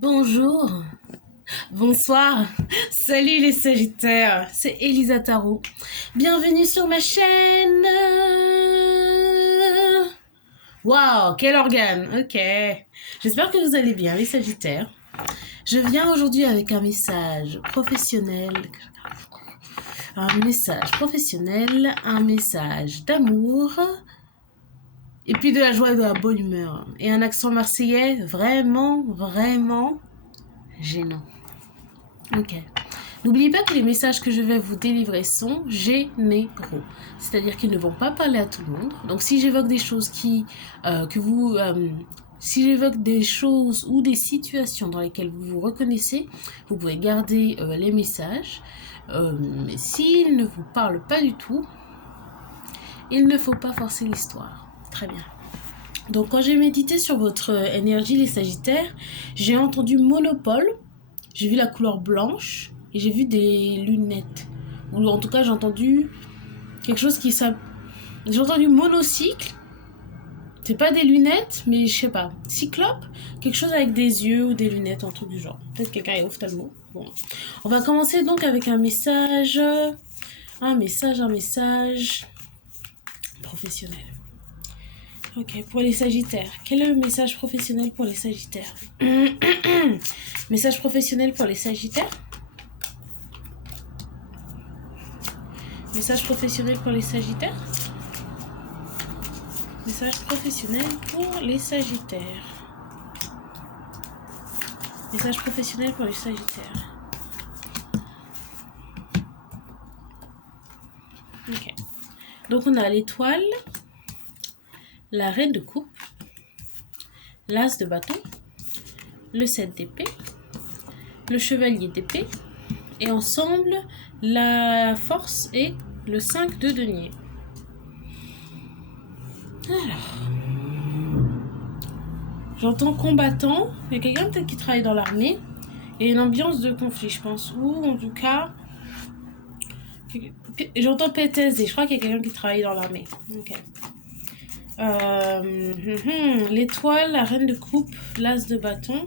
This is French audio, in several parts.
Bonjour, bonsoir, salut les Sagittaires, c'est Elisa Tarot. Bienvenue sur ma chaîne. Waouh, quel organe, ok. J'espère que vous allez bien les Sagittaires. Je viens aujourd'hui avec un message d'amour, et puis de la joie et de la bonne humeur. Et un accent marseillais vraiment, vraiment gênant. Ok. N'oubliez pas que les messages que je vais vous délivrer sont généraux. C'est-à-dire qu'ils ne vont pas parler à tout le monde. Donc si j'évoque des choses si j'évoque des choses ou des situations dans lesquelles vous vous reconnaissez, vous pouvez garder les messages. Mais s'ils ne vous parlent pas du tout, il ne faut pas forcer l'histoire. Très bien. Donc quand j'ai médité sur votre énergie, les Sagittaires, j'ai entendu monopole, j'ai vu la couleur blanche et j'ai vu des lunettes. Ou en tout cas, j'ai entendu quelque chose qui s'appelle... J'ai entendu monocycle. C'est pas des lunettes, mais je sais pas. Cyclope, quelque chose avec des yeux ou des lunettes, un truc du genre. Peut-être quelqu'un est ophtalmo. Bon. On va commencer donc avec un message professionnel. Ok, pour les Sagittaires. Quel est le message professionnel pour les Sagittaires? Message professionnel pour les Sagittaires. Message professionnel pour les Sagittaires. Message professionnel pour les Sagittaires. Message professionnel pour les Sagittaires. Ok. Donc on a l'étoile, la reine de coupe, l'as de bâton, le 7 d'épée, le chevalier d'épée, et ensemble, la force et le 5 de denier. Alors, j'entends combattant. Il y a quelqu'un peut-être qui travaille dans l'armée. Et une ambiance de conflit, je pense. Ou en tout cas, j'entends PTSD. Je crois qu'il y a quelqu'un qui travaille dans l'armée. Ok. L'étoile, la reine de coupe, l'as de bâton.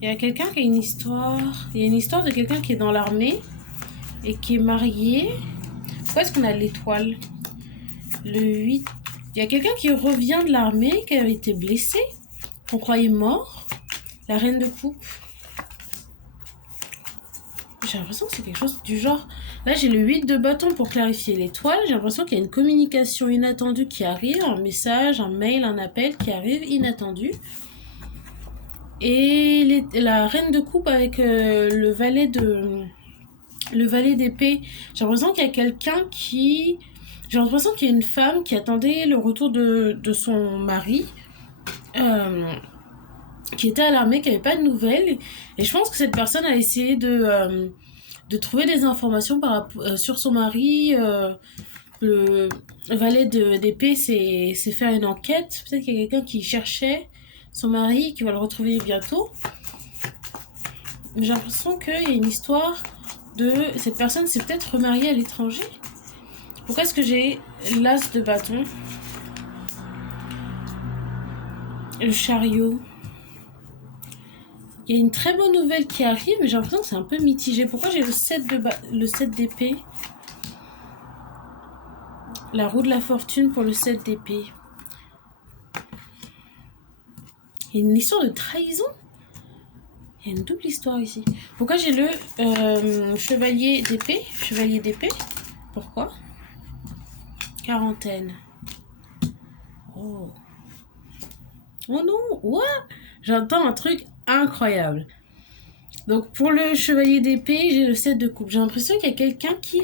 Il y a quelqu'un qui a une histoire. Il y a une histoire de quelqu'un qui est dans l'armée et qui est marié. Pourquoi est-ce qu'on a l'étoile? Le 8. Il y a quelqu'un qui revient de l'armée, qui avait été blessé, qu'on croyait mort. La reine de coupe. J'ai l'impression que c'est quelque chose du genre... Là, j'ai le 8 de bâton pour clarifier l'étoile. J'ai l'impression qu'il y a une communication inattendue qui arrive, un message, un mail, un appel qui arrive inattendu. Et la reine de coupe avec le valet d'épée. J'ai l'impression qu'il y a quelqu'un qui... J'ai l'impression qu'il y a une femme qui attendait le retour de son mari, qui était à l'armée, qui n'avait pas de nouvelles. Et je pense que cette personne a essayé de trouver des informations sur son mari. Le valet d'épée s'est fait une enquête. Peut-être qu'il y a quelqu'un qui cherchait son mari, qui va le retrouver bientôt. Mais j'ai l'impression qu'il y a une histoire de... Cette personne s'est peut-être remariée à l'étranger. Pourquoi est-ce que j'ai l'as de bâton? Le chariot. Il y a une très bonne nouvelle qui arrive, mais j'ai l'impression que c'est un peu mitigé. Pourquoi j'ai le 7 d'épée? La roue de la fortune pour le 7 d'épée. Il y a une histoire de trahison. Il y a une double histoire ici. Pourquoi j'ai le chevalier d'épée? Chevalier d'épée. Pourquoi? Quarantaine. Oh. Oh non. What? J'entends un truc incroyable. Donc pour le chevalier d'épée, j'ai le 7 de coupe. J'ai l'impression qu'il y a quelqu'un qui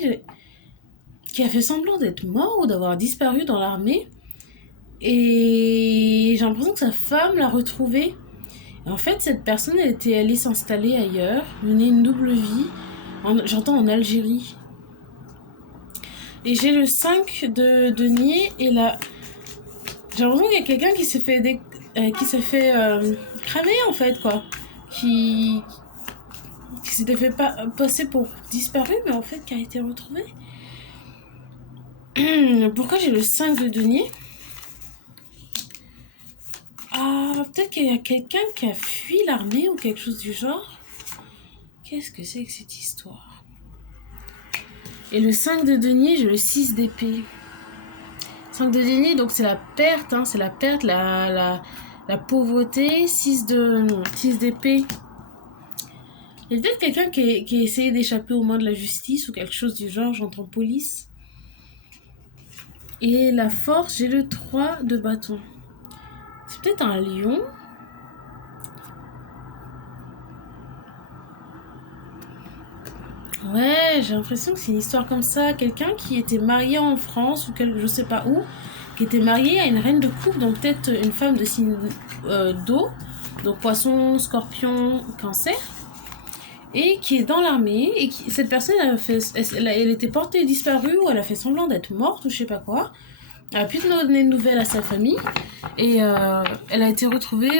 a fait semblant d'être mort ou d'avoir disparu dans l'armée. Et j'ai l'impression que sa femme l'a retrouvé. Et en fait, cette personne, elle était allée s'installer ailleurs, mener une double vie. J'entends en Algérie. Et j'ai le 5 de denier et là... J'ai l'impression qu'il y a quelqu'un qui s'est fait, cramer en fait, quoi. Qui s'était fait passer pour disparu, mais en fait qui a été retrouvé. Pourquoi j'ai le 5 de denier? Ah, peut-être qu'il y a quelqu'un qui a fui l'armée ou quelque chose du genre. Qu'est-ce que c'est que cette histoire? Et le 5 de denier, j'ai le 6 d'épée. 5 de denier, donc c'est la perte, hein, c'est la perte, la pauvreté. 6 d'épée. Il y a peut-être quelqu'un qui a essayé d'échapper aux mains de la justice ou quelque chose du genre, j'entends police. Et la force, j'ai le 3 de bâton. C'est peut-être un lion. Ouais, j'ai l'impression que c'est une histoire comme ça. Quelqu'un qui était marié en France ou je sais pas où, qui était marié à une reine de coupe, donc peut-être une femme de signe d'eau, donc poisson, scorpion, cancer, et qui est dans l'armée. Et cette personne, elle était portée disparue ou elle a fait semblant d'être morte ou je sais pas quoi. Elle a pu donner de nouvelles à sa famille et elle a été retrouvée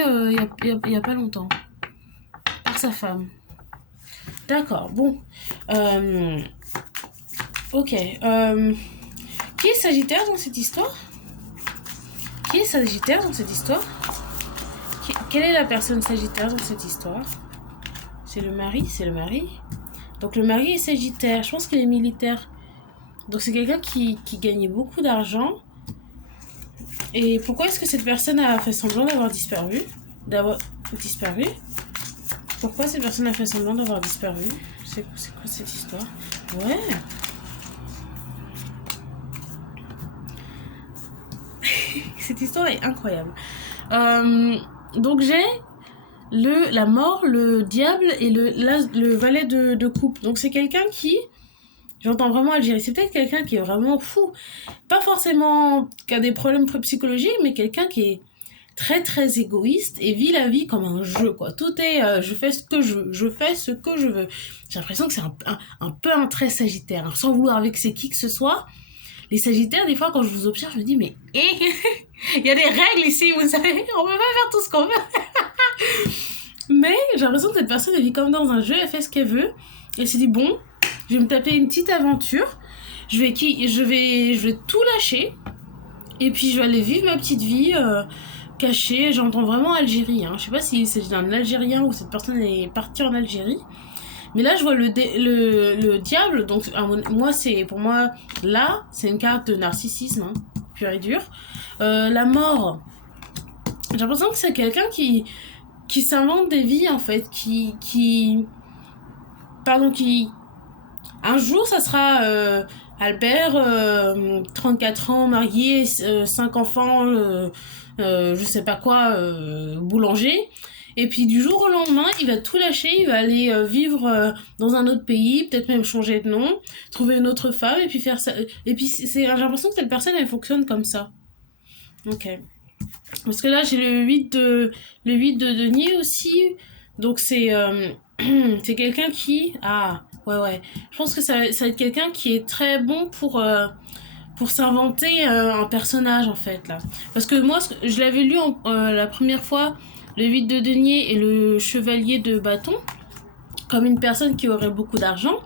il y a pas longtemps par sa femme. D'accord, bon. Ok. Qui est Sagittaire dans cette histoire? Qui est Sagittaire dans cette histoire? Quelle est la personne Sagittaire dans cette histoire? C'est le mari? C'est le mari? Donc le mari est Sagittaire. Je pense qu'il est militaire. Donc c'est quelqu'un qui gagnait beaucoup d'argent. Et pourquoi est-ce que cette personne a fait semblant d'avoir disparu? Pourquoi cette personne a fait semblant d'avoir disparu? C'est quoi cette histoire? Ouais. Cette histoire est incroyable. Donc j'ai la mort, le diable et le valet de coupe. Donc c'est quelqu'un qui... J'entends vraiment Algérie. C'est peut-être quelqu'un qui est vraiment fou. Pas forcément qui a des problèmes psychologiques, mais quelqu'un qui est très très égoïste et vit la vie comme un jeu, quoi. Tout est je fais ce que je veux, je fais ce que je veux. J'ai l'impression que c'est un peu un trait sagittaire, hein, sans vouloir vexer qui que ce soit. Les sagittaires, des fois, quand je vous observe, je me dis, mais il y a des règles ici, vous savez, on peut pas faire tout ce qu'on veut. Mais j'ai l'impression que cette personne, elle vit comme dans un jeu, elle fait ce qu'elle veut. Elle s'est dit, bon, je vais me taper une petite aventure, je vais tout lâcher, et puis je vais aller vivre ma petite vie cachée. J'entends vraiment Algérie, hein. Je sais pas si c'est d'un Algérien ou cette personne est partie en Algérie. Mais là, je vois le diable. Donc, pour moi, là, c'est une carte de narcissisme, hein, pur et dur. La mort. J'ai l'impression que c'est quelqu'un qui s'invente des vies, en fait. Un jour, ça sera Albert, 34 ans, marié, 5 enfants, je sais pas quoi, boulanger. Et puis du jour au lendemain, il va tout lâcher, il va aller vivre dans un autre pays, peut-être même changer de nom, trouver une autre femme et puis faire ça. Et puis j'ai l'impression que cette personne, elle fonctionne comme ça. Ok. Parce que là, j'ai le 8 de denier aussi. Donc c'est c'est quelqu'un qui... Ah, ouais. Je pense que ça va être quelqu'un qui est très bon pour s'inventer un personnage, en fait, là. Parce que moi, je l'avais lu la première fois, le 8 de denier et le chevalier de bâton, comme une personne qui aurait beaucoup d'argent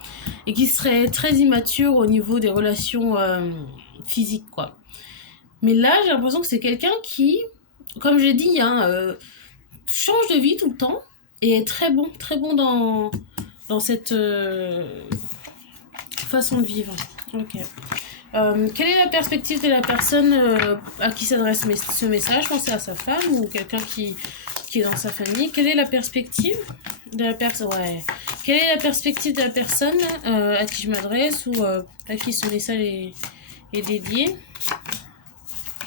et qui serait très immature au niveau des relations physiques, quoi. Mais là, j'ai l'impression que c'est quelqu'un qui, comme j'ai dit, hein, change de vie tout le temps et est très bon dans cette façon de vivre. Ok. Quelle est la perspective de la personne à qui s'adresse ce message? Je pense que c'est à sa femme ou quelqu'un qui est dans sa famille. Quelle est la perspective de la personne? Ouais. Quelle est la perspective de la personne à qui je m'adresse ou à qui ce message est dédié?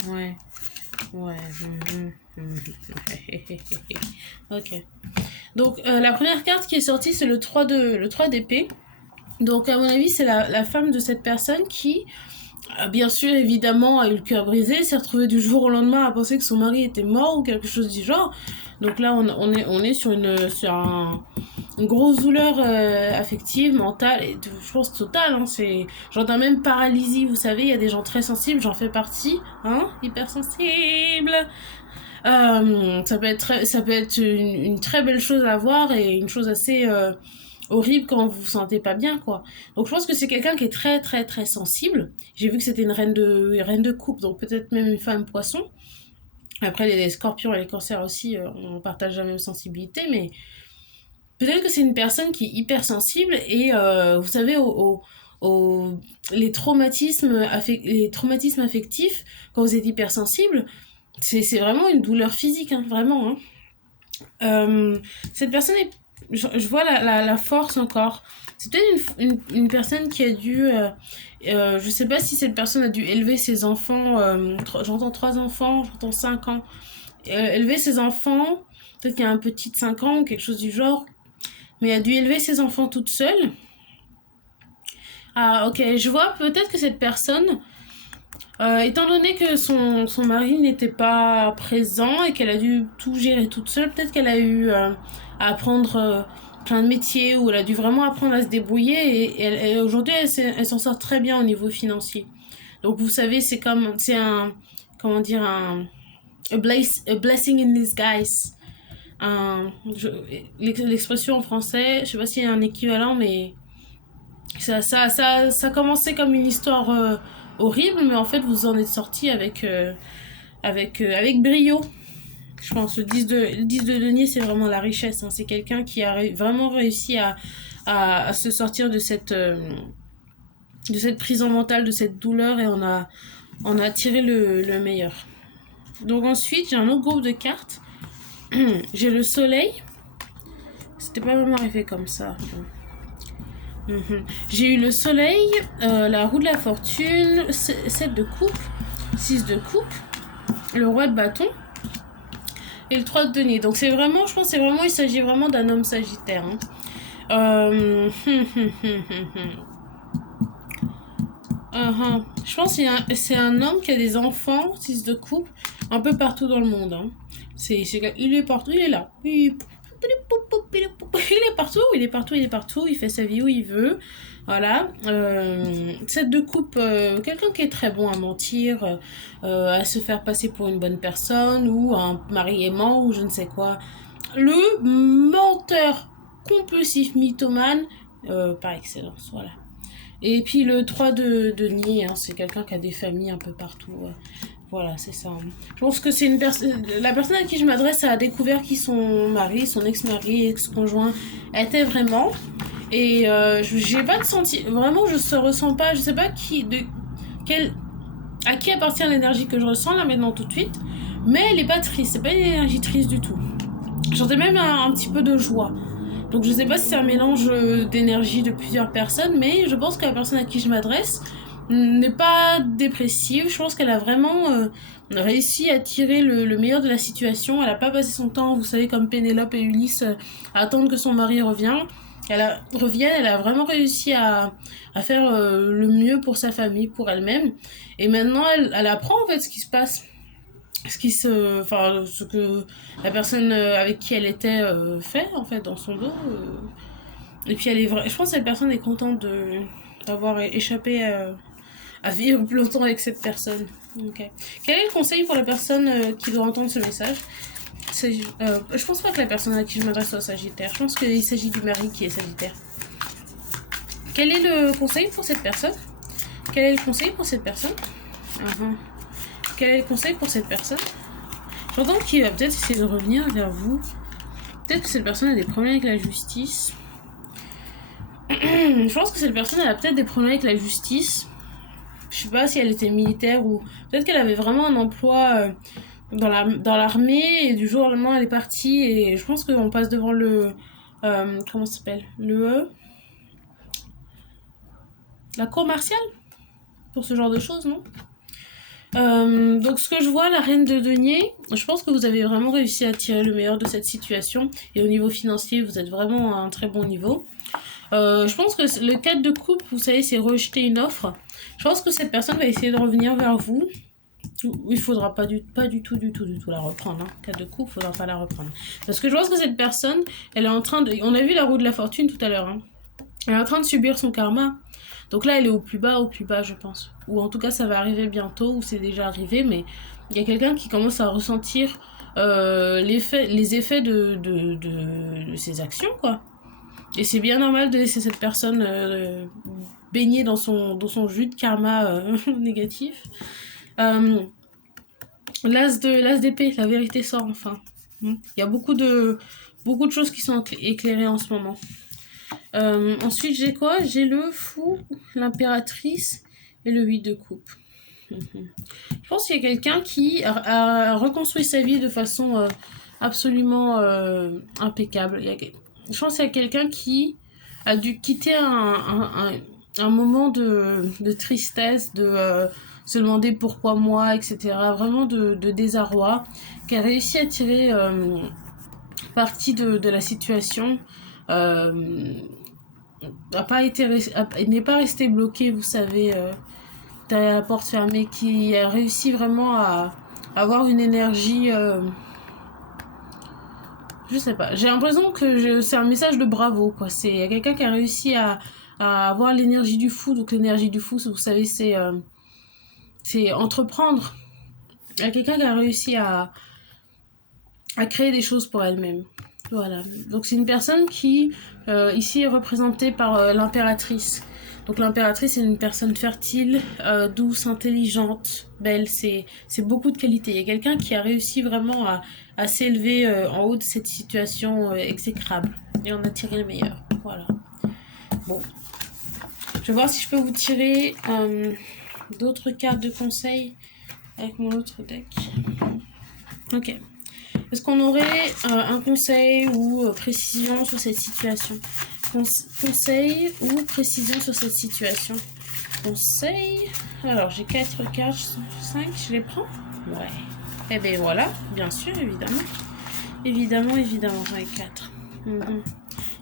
Ouais. Ok. Donc la première carte qui est sortie, c'est le 3 d'épée. Donc à mon avis, c'est la femme de cette personne qui, bien sûr, évidemment, a eu le cœur brisé, s'est retrouvée du jour au lendemain à penser que son mari était mort ou quelque chose du genre. Donc là, on est sur une grosse douleur affective, mentale, et je pense totale. Hein, j'entends même paralysie, vous savez, il y a des gens très sensibles, j'en fais partie, hein, hypersensible. Ça peut être une très belle chose à voir et une chose assez horrible quand vous vous sentez pas bien, quoi. Donc je pense que c'est quelqu'un qui est très très très sensible. J'ai vu que c'était une reine de coupe, donc peut-être même une femme poisson. Après, les scorpions et les cancers aussi, on partage la même sensibilité, mais peut-être que c'est une personne qui est hypersensible et vous savez, au- les traumatismes affectifs, quand vous êtes hypersensible, c'est vraiment une douleur physique, hein, vraiment. Hein. Euh, cette personne est. Je vois la force encore. C'est peut-être une personne qui a dû. Je sais pas si cette personne a dû élever ses enfants. J'entends 3 enfants, j'entends 5 ans. Élever ses enfants, peut-être qu'il y a un petit de 5 ans ou quelque chose du genre, mais elle a dû élever ses enfants toute seule. Ah, ok, je vois peut-être que cette personne, étant donné que son mari n'était pas présent et qu'elle a dû tout gérer toute seule, peut-être qu'elle a eu à apprendre plein de métiers ou elle a dû vraiment apprendre à se débrouiller et aujourd'hui elle s'en sort très bien au niveau financier. Donc vous savez, c'est un, comment dire, a blessing in disguise. L'expression en français, je sais pas s'il y a un équivalent, mais ça a commencé comme une histoire horrible, mais en fait, vous en êtes sorti avec brio. Je pense le 10 de denier, c'est vraiment la richesse. Hein. C'est quelqu'un qui a vraiment réussi à se sortir de cette prison mentale, de cette douleur, et on a tiré le meilleur. Donc ensuite, j'ai un autre groupe de cartes. J'ai le soleil. C'était pas vraiment arrivé comme ça. J'ai eu le soleil, la roue de la fortune, 7 de coupe, 6 de coupe, le roi de bâton et le 3 de denier. Donc c'est vraiment, je pense c'est vraiment, il s'agit vraiment d'un homme sagittaire. Hein. Euh... Je pense que c'est un homme qui a des enfants, 6 de coupe, un peu partout dans le monde. Hein. Il est partout, il est là. Il est partout, il est partout, il fait sa vie où il veut. Voilà. Cette de coupe, quelqu'un qui est très bon à mentir, à se faire passer pour une bonne personne, ou un mari aimant, ou je ne sais quoi. Le menteur compulsif mythomane par excellence, voilà. Et puis le 3 de denier, hein, c'est quelqu'un qui a des familles un peu partout. Voilà, c'est ça. Je pense que c'est la personne à qui je m'adresse a découvert qui son mari, son ex-mari, ex-conjoint était vraiment. Et j'ai pas de sentiment. Vraiment, je ne ressens pas. Je sais pas quel, à qui appartient l'énergie que je ressens là maintenant tout de suite. Mais elle est pas triste. C'est pas une énergie triste du tout. J'entends même un petit peu de joie. Donc je sais pas si c'est un mélange d'énergie de plusieurs personnes, mais je pense que la personne à qui je m'adresse n'est pas dépressive. Je pense qu'elle a vraiment réussi à tirer le meilleur de la situation. Elle a pas passé son temps, vous savez, comme Pénélope et Ulysse, à attendre que son mari revienne. Elle a vraiment réussi à faire le mieux pour sa famille, pour elle-même. Et maintenant, elle apprend en fait ce qui se passe. Ce que la personne avec qui elle était fait en fait dans son dos. Et puis je pense que cette personne est contente d'avoir échappé à vivre plus longtemps avec cette personne. Okay. Quel est le conseil pour la personne qui doit entendre ce message? Je pense pas que la personne à qui je m'adresse soit sagittaire. Je pense qu'il s'agit du mari qui est sagittaire. Quel est le conseil pour cette personne? Quel est le conseil pour cette personne? Quel est le conseil pour cette personne? J'entends qu'il va peut-être essayer de revenir vers vous. Peut-être que cette personne a des problèmes avec la justice. Je pense que cette personne elle a peut-être des problèmes avec la justice. Je sais pas si elle était militaire ou peut-être qu'elle avait vraiment un emploi dans l'armée et du jour au lendemain elle est partie et je pense qu'on passe devant le comment ça s'appelle, la cour martiale pour ce genre de choses, non? Donc ce que je vois, la reine de denier, je pense que vous avez vraiment réussi à tirer le meilleur de cette situation et au niveau financier vous êtes vraiment à un très bon niveau. Je pense que le 4 de coupe, vous savez, c'est rejeter une offre. Je pense que cette personne va essayer de revenir vers vous. Il faudra pas du tout la reprendre. Hein. 4 de coupe, il faudra pas la reprendre. Parce que je pense que cette personne, elle est en train de... On a vu la roue de la fortune tout à l'heure. Hein. Elle est en train de subir son karma. Donc là, elle est au plus bas, je pense. Ou en tout cas, ça va arriver bientôt, ou c'est déjà arrivé, mais il y a quelqu'un qui commence à ressentir les effets de ses actions, quoi. Et c'est bien normal de laisser cette personne baigner dans son jus de karma négatif. L'as d'épée, la vérité sort enfin. Il y a beaucoup de choses qui sont éclairées en ce moment. Ensuite, j'ai quoi? J'ai le fou, l'impératrice et le 8 de coupe. Je pense qu'il y a quelqu'un qui a reconstruit sa vie de façon absolument impeccable. Je pense qu'il y a quelqu'un qui a dû quitter un moment de tristesse, de se demander pourquoi moi, etc. Vraiment de désarroi, qui a réussi à tirer parti de la situation. N'est pas resté bloqué, vous savez, derrière la porte fermée, qui a réussi vraiment à avoir une énergie. Je sais pas, j'ai l'impression que c'est un message de bravo, quoi. C'est quelqu'un qui a réussi à avoir l'énergie du fou. Donc, l'énergie du fou, vous savez, c'est entreprendre. Il y a quelqu'un qui a réussi à créer des choses pour elle-même. Voilà. Donc, c'est une personne qui, ici, est représentée par l'impératrice. Donc, l'impératrice est une personne fertile, douce, intelligente, belle. C'est beaucoup de qualités. Il y a quelqu'un qui a réussi vraiment à s'élever en haut de cette situation exécrable. Et on a tiré le meilleur. Voilà. Bon. Je vais voir si je peux vous tirer d'autres cartes de conseil avec mon autre deck. Ok. Est-ce qu'on aurait un conseil ou précision sur cette situation? Conseil ou précision sur cette situation? Conseil. Alors, j'ai 4 cartes, 5, je les prends? Ouais. Eh bien voilà, bien sûr, évidemment. Évidemment, j'en ai 4.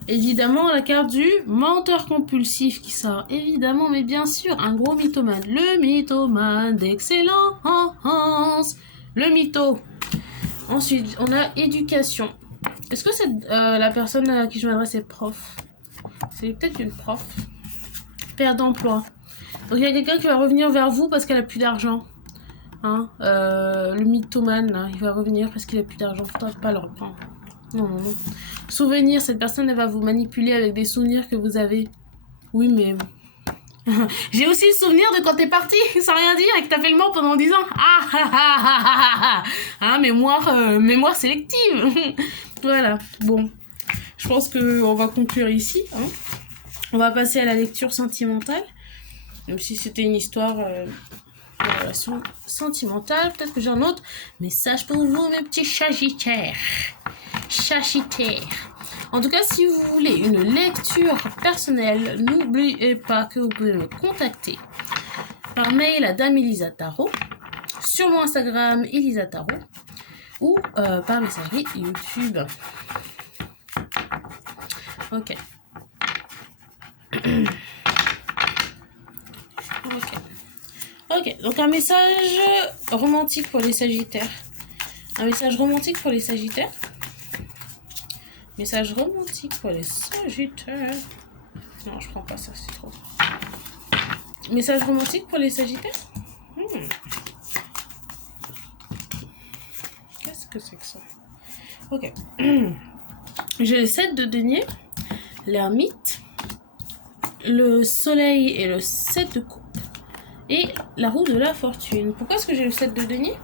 Évidemment, la carte du menteur compulsif qui sort. Évidemment, mais bien sûr, un gros mythomane. Le mythomane d'excellence. Le mytho. Ensuite, on a éducation. Est-ce que la personne à qui je m'adresse est prof? C'est peut-être une prof. Perte d'emploi. Donc, il y a quelqu'un qui va revenir vers vous parce qu'elle a plus d'argent. Hein, le mythomane, là, il va revenir parce qu'il a plus d'argent. Faut pas le reprendre. Non. Souvenir, cette personne, elle va vous manipuler avec des souvenirs que vous avez. Oui, mais... J'ai aussi le souvenir de quand t'es parti sans rien dire et que t'as fait le mort pendant 10 ans. Hein, mémoire sélective. Voilà, bon. Je pense qu'on va conclure ici. Hein. On va passer à la lecture sentimentale. Même si c'était une histoire de relation sentimentale. Peut-être que j'ai un autre message pour vous, mes petits sagittaires. En tout cas, si vous voulez une lecture personnelle, n'oubliez pas que vous pouvez me contacter par mail à Dame Elisa Tarot, sur mon Instagram Elisa Tarot, ou par messagerie YouTube. Ok. Ok, donc un message romantique pour les Sagittaires. Un message romantique pour les Sagittaires. Message romantique pour les Sagittaires. Non, je prends pas ça, c'est trop. Message romantique pour les Sagittaires. Qu'est-ce que c'est que ça? Ok. J'ai le 7 de denier, l'ermite, le soleil et le 7 de coupe, et la roue de la fortune. Pourquoi est-ce que j'ai le 7 de denier?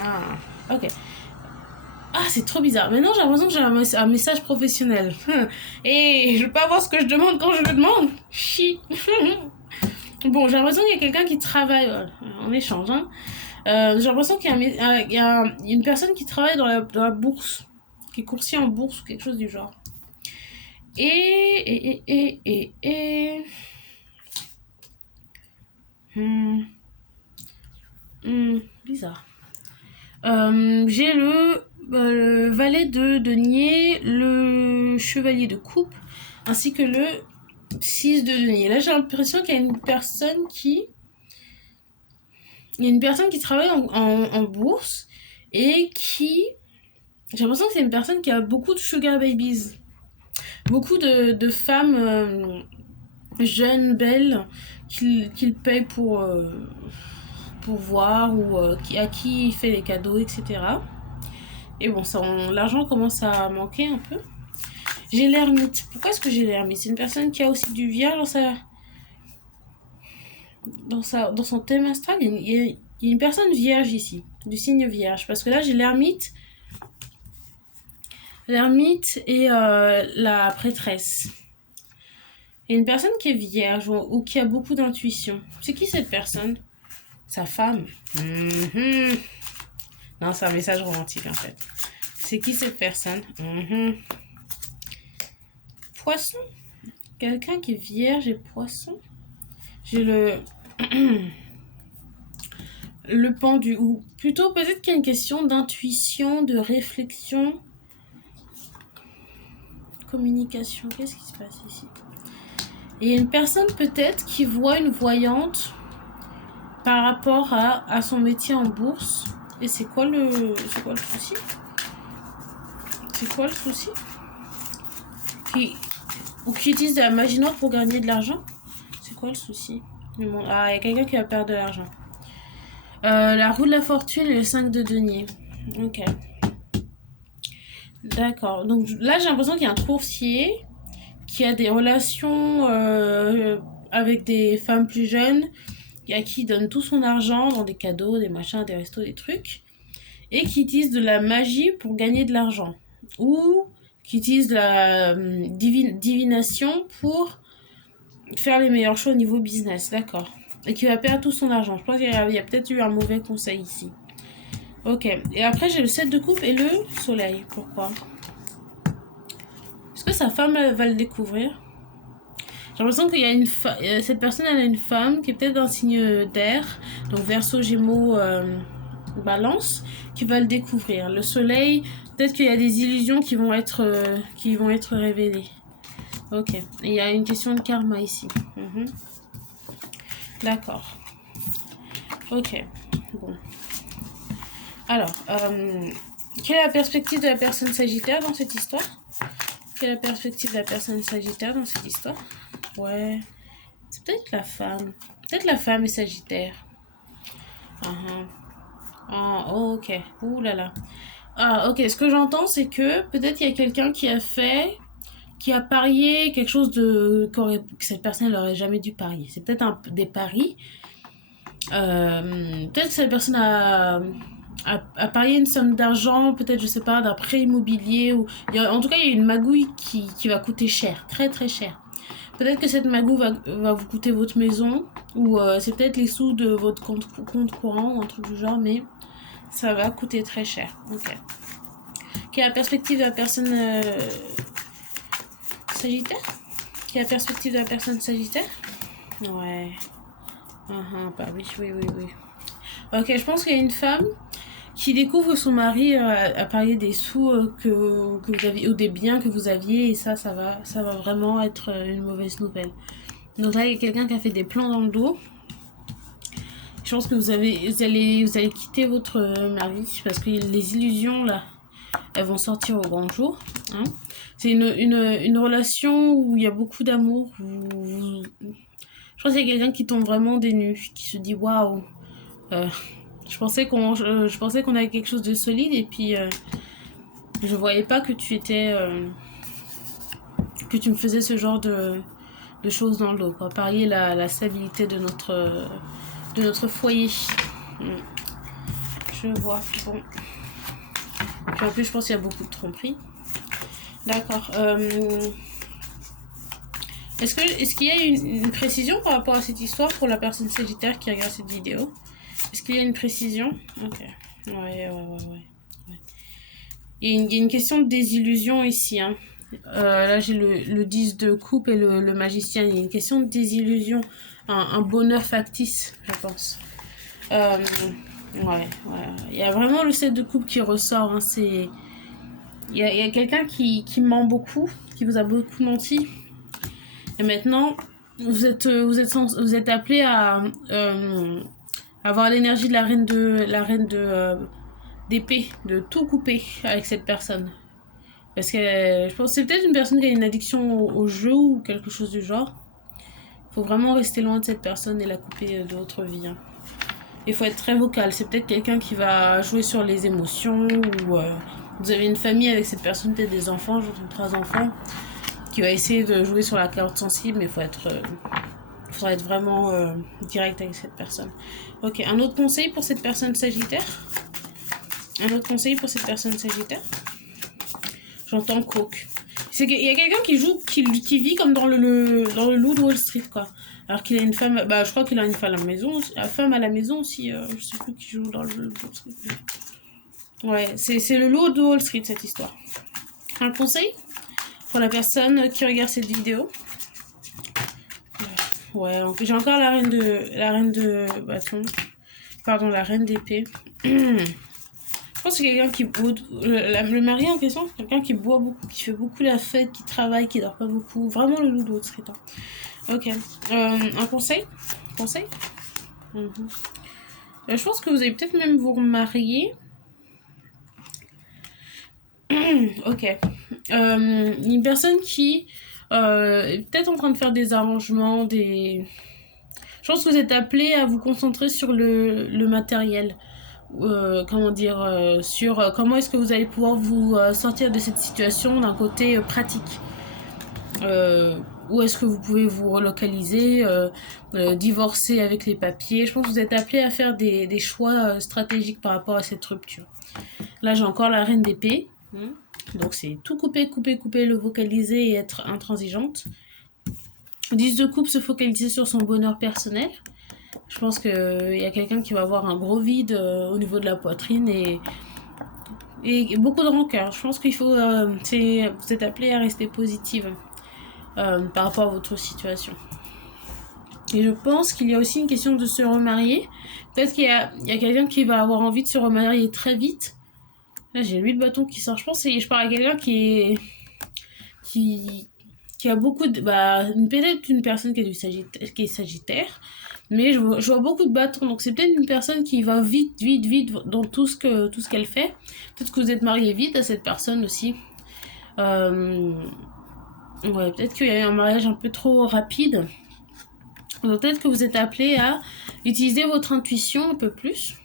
Ah, ok. Ah, c'est trop bizarre. Maintenant, j'ai l'impression que j'ai un message professionnel. Et je veux pas avoir ce que je demande quand je le demande. Chi. Bon, j'ai l'impression qu'il y a quelqu'un qui travaille en échange. Hein. J'ai l'impression qu'il y a une personne qui travaille dans la bourse, qui est coursier en bourse ou quelque chose du genre. Bizarre. J'ai le valet de denier, le chevalier de coupe, ainsi que le 6 de denier. Là, j'ai l'impression qu'il y a une personne qui... Il y a une personne qui travaille en bourse et qui... J'ai l'impression que c'est une personne qui a beaucoup de sugar babies. Beaucoup de femmes jeunes, belles, qu'il paye pour voir ou à qui il fait les cadeaux, etc. Et bon, l'argent commence à manquer un peu. J'ai l'ermite. Pourquoi est-ce que j'ai l'ermite? C'est une personne qui a aussi du vierge dans sa... dans son thème astral, il y a une personne vierge ici, du signe vierge. Parce que là, j'ai l'ermite et la prêtresse. Il y a une personne qui est vierge ou qui a beaucoup d'intuition. C'est qui cette personne? Sa femme. Non, c'est un message romantique en fait. C'est qui cette personne? Poisson. Quelqu'un qui est vierge et poisson. J'ai le pendu. Ou plutôt peut-être qu'il y a une question d'intuition, de réflexion. Communication. Qu'est-ce qui se passe ici? Et il y a une personne peut-être qui voit une voyante par rapport à son métier en bourse. Et c'est quoi le souci? C'est quoi le souci? Ou qui utilise de la magie noire pour gagner de l'argent? C'est quoi le souci? Ah, il y a quelqu'un qui va perdre de l'argent. La roue de la fortune et le 5 de denier. Ok. D'accord. Donc là, j'ai l'impression qu'il y a un courtier qui a des relations avec des femmes plus jeunes, à qui il donne tout son argent dans des cadeaux, des machins, des restos, des trucs, et qui utilise de la magie pour gagner de l'argent. Ou qui utilise de la divination pour faire les meilleurs choix au niveau business, d'accord. Et qui va perdre tout son argent. Je pense qu'il y a peut-être eu un mauvais conseil ici. Ok. Et après, j'ai le 7 de coupe et le soleil. Pourquoi? Est-ce que sa femme va le découvrir? J'ai l'impression qu'il y a cette personne, elle a une femme qui est peut-être d'un signe d'air, donc Verseau, Gémeaux, Balance, qui va le découvrir. Le soleil, peut-être qu'il y a des illusions qui vont être révélées. Ok. Et il y a une question de karma ici. D'accord. Ok. Bon. Alors, quelle est la perspective de la personne sagittaire dans cette histoire? Quelle est la perspective de la personne sagittaire dans cette histoire? Ouais. C'est peut-être la femme. Peut-être la femme est sagittaire. Ah, ok. Ouh là là. Ah, ok. Ce que j'entends, c'est que peut-être il y a quelqu'un qui a parié quelque chose que cette personne n'aurait jamais dû parier. C'est peut-être des paris. Peut-être que cette personne a parié une somme d'argent, peut-être, je sais pas, d'un prêt immobilier. En tout cas, il y a une magouille qui va coûter cher, très très cher. Peut-être que cette magouille va vous coûter votre maison, ou c'est peut-être les sous de votre compte courant, ou un truc du genre, mais ça va coûter très cher. Ok. Quelle est la perspective de la personne sagittaire? Quelle est la perspective de la personne sagittaire? Ouais. Bah oui. Ok, je pense qu'il y a une femme qui découvre que son mari a parié des sous que vous aviez, ou des biens que vous aviez, et ça va vraiment être une mauvaise nouvelle. Donc là, il y a quelqu'un qui a fait des plans dans le dos. Je pense que vous allez quitter votre mari, parce que les illusions, là, elles vont sortir au grand jour. Hein. C'est une relation où il y a beaucoup d'amour. Je pense qu'il y a quelqu'un qui tombe vraiment des nues, qui se dit waouh. Je pensais qu'on avait quelque chose de solide, et puis je voyais pas que tu me faisais ce genre de choses dans le dos, quoi. Parier la stabilité de notre foyer. Je vois. Bon. Puis en plus, je pense qu'il y a beaucoup de tromperies. D'accord. Est-ce qu'il y a une précision par rapport à cette histoire pour la personne sagittaire qui regarde cette vidéo? Est-ce qu'il y a une précision? Ok. Ouais. Il y a une question de désillusion ici. Hein. Là, j'ai le 10 de coupe et le magicien. Il y a une question de désillusion. Un bonheur factice, je pense. Ouais. Il y a vraiment le 7 de coupe qui ressort. Hein. Il y a quelqu'un qui ment beaucoup, qui vous a beaucoup menti. Et maintenant, vous êtes appelé à avoir l'énergie de la reine d'épée, de tout couper avec cette personne. Parce que je pense que c'est peut-être une personne qui a une addiction au jeu ou quelque chose du genre. Il faut vraiment rester loin de cette personne et la couper de votre vie. Hein. Il faut être très vocal. C'est peut-être quelqu'un qui va jouer sur les émotions, ou vous avez une famille avec cette personne, peut-être des enfants, 3 enfants, qui va essayer de jouer sur la corde sensible, mais il faut être Il faudra être vraiment direct avec cette personne. Ok, un autre conseil pour cette personne Sagittaire. Un autre conseil pour cette personne Sagittaire. J'entends coke. C'est qu'il y a quelqu'un qui vit comme dans le loup de Wall Street, quoi. Alors qu'il a une femme, bah je crois qu'il a une femme à la maison, à la maison aussi, je sais plus qui joue dans le loup de Wall Street. Ouais, c'est le loup de Wall Street cette histoire. Un conseil pour la personne qui regarde cette vidéo. Ouais, j'ai encore la reine de bâton. Pardon, la reine d'épée. Je pense que c'est quelqu'un qui boit. Le mari en question, c'est quelqu'un qui boit beaucoup, qui fait beaucoup la fête, qui travaille, qui dort pas beaucoup. Vraiment le loup de Wall Street. Ok. Un conseil? Conseil? Je pense que vous allez peut-être même vous remarier. Ok. Une personne qui est peut-être en train de faire des arrangements, Je pense que vous êtes appelé à vous concentrer sur le matériel. Comment dire, sur comment est-ce que vous allez pouvoir vous sortir de cette situation d'un côté pratique. Où est-ce que vous pouvez vous relocaliser, divorcer avec les papiers. Je pense que vous êtes appelé à faire des choix stratégiques par rapport à cette rupture. Là, j'ai encore la reine d'épée. Donc, c'est tout couper, le vocaliser et être intransigeante. 10 de coupe, se focaliser sur son bonheur personnel. Je pense qu'il y a quelqu'un qui va avoir un gros vide au niveau de la poitrine et beaucoup de rancœur. Je pense qu'il faut... vous êtes appelé à rester positive par rapport à votre situation. Et je pense qu'il y a aussi une question de se remarier. Peut-être qu'il y a quelqu'un qui va avoir envie de se remarier très vite. Là, j'ai lui le bâton qui sort. Je pense que je parle à quelqu'un qui a beaucoup de... peut-être une personne qui est sagittaire. Mais je vois beaucoup de bâtons, donc c'est peut-être une personne qui va vite dans tout ce qu'elle fait. Peut-être que vous êtes marié vite à cette personne aussi. Ouais, peut-être qu'il y a eu un mariage un peu trop rapide. Donc peut-être que vous êtes appelé à utiliser votre intuition un peu plus.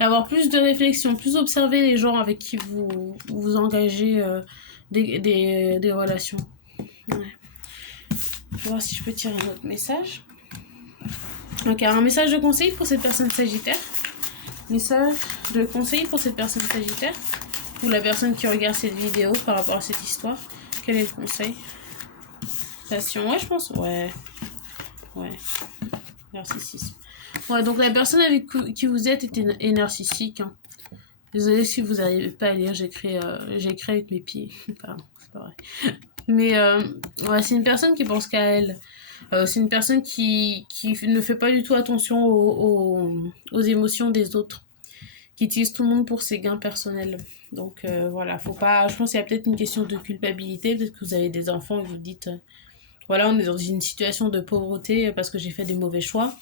Et avoir plus de réflexion, plus observer les gens avec qui vous engagez des relations. Ouais. Je vais voir si je peux tirer un autre message. Ok, un message de conseil pour cette personne sagittaire. Message de conseil pour cette personne sagittaire. Ou la personne qui regarde cette vidéo par rapport à cette histoire. Quel est le conseil? Passion, ouais, je pense. Ouais. Narcissisme. Ouais, donc la personne avec qui vous êtes est narcissique. Hein. Désolée si vous n'arrivez pas à lire, j'écris avec mes pieds. Pardon, c'est pas vrai. Mais ouais, c'est une personne qui pense qu'à elle. C'est une personne qui ne fait pas du tout attention aux émotions des autres, qui utilise tout le monde pour ses gains personnels. Donc voilà, faut pas. Je pense qu'il y a peut-être une question de culpabilité, peut-être que vous avez des enfants et vous dites voilà, on est dans une situation de pauvreté parce que j'ai fait des mauvais choix.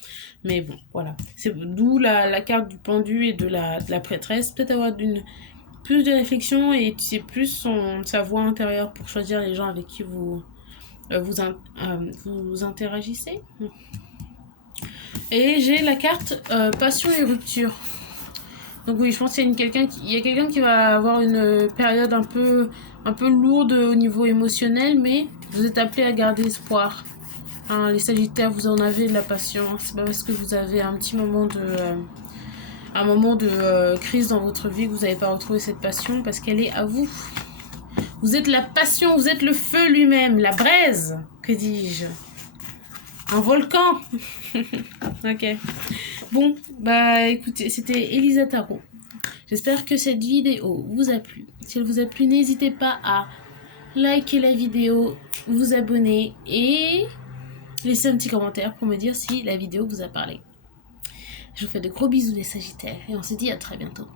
Mais bon, voilà. C'est d'où la carte du pendu et de la prêtresse. Peut-être avoir plus de réflexion et utiliser plus sa voix intérieure pour choisir les gens avec qui vous interagissez. Et j'ai la carte passion et rupture. Donc oui, je pense qu'il y a quelqu'un qui va avoir une période un peu lourde au niveau émotionnel, mais vous êtes appelé à garder espoir. Hein, les Sagittaires, vous en avez de la passion. C'est pas parce que vous avez un petit moment de crise dans votre vie que vous n'avez pas retrouvé cette passion, parce qu'elle est à vous. Vous êtes la passion, vous êtes le feu lui-même, la braise, que dis-je, un volcan. Ok. Bon, bah écoutez, c'était Elisa Tarot. J'espère que cette vidéo vous a plu. Si elle vous a plu, n'hésitez pas à liker la vidéo, vous abonner et laisser un petit commentaire pour me dire si la vidéo vous a parlé. Je vous fais de gros bisous les Sagittaires et on se dit à très bientôt.